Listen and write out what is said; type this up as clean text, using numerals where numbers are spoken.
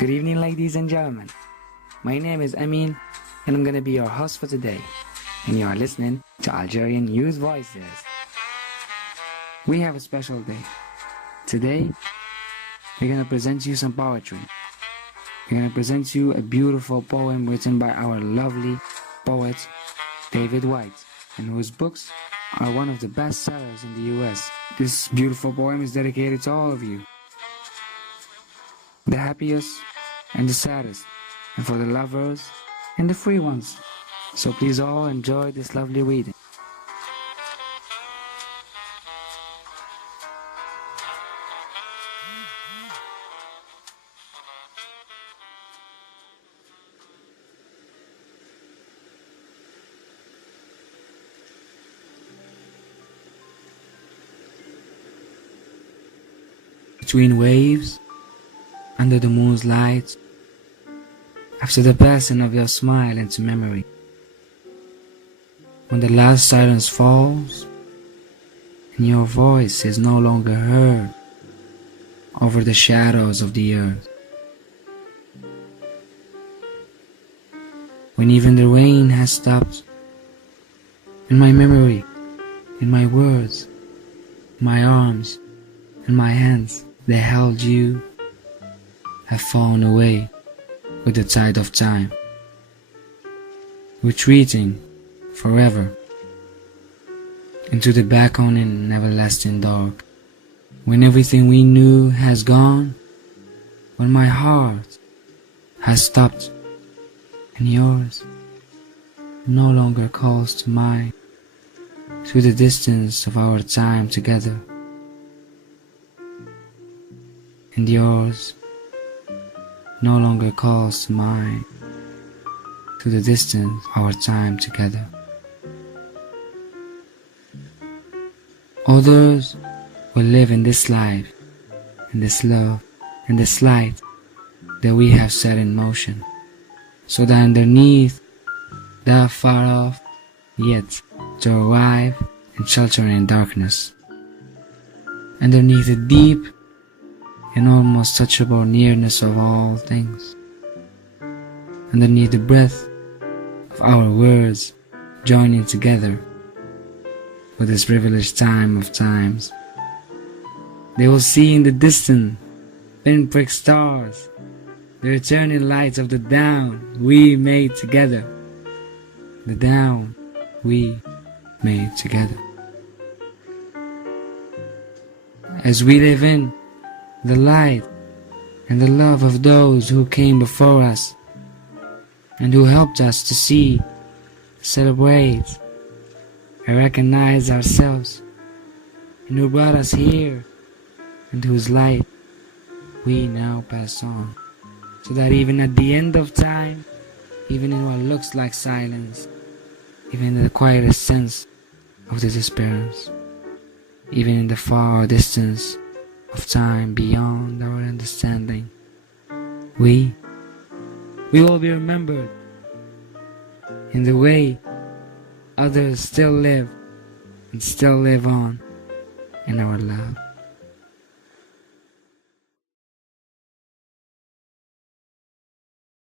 Good evening, ladies and gentlemen. My name is Amine, and I'm gonna be your host for today. And you are listening to Algerian Youth Voices. We have a special day. Today, we're gonna present you some poetry. We're gonna present you a beautiful poem written by our lovely poet, David Whyte, and whose books are one of the best sellers in the US. This beautiful poem is dedicated to all of you, the happiest and the saddest, and for the lovers and the free ones. So please all enjoy this lovely reading. Between waves, under the moon's light, after the passing of your smile into memory, when the last silence falls and your voice is no longer heard over the shadows of the earth, when even the rain has stopped, in my memory, in my words, my arms and my hands that held you have fallen away with the tide of time, retreating forever into the beckoning and everlasting dark, when everything we knew has gone, when my heart has stopped and yours no longer calls to mine through the distance of our time together, and yours no longer calls to mine through the distance of our time together. Others will live in this life, in this love, in this light that we have set in motion, so that underneath the far off, yet to arrive and shelter in darkness, underneath the deep and almost touchable nearness of all things, underneath the breath of our words joining together for this privileged time of times, they will see in the distant pinprick stars the returning lights of the down we made together, the down we made together. As we live in the light and the love of those who came before us and who helped us to see, celebrate, and recognize ourselves, and who brought us here and whose light we now pass on, so that even at the end of time, even in what looks like silence, even in the quietest sense of the disappearance, even in the far distance of time beyond our understanding, we will be remembered in the way others still live and still live on in our love.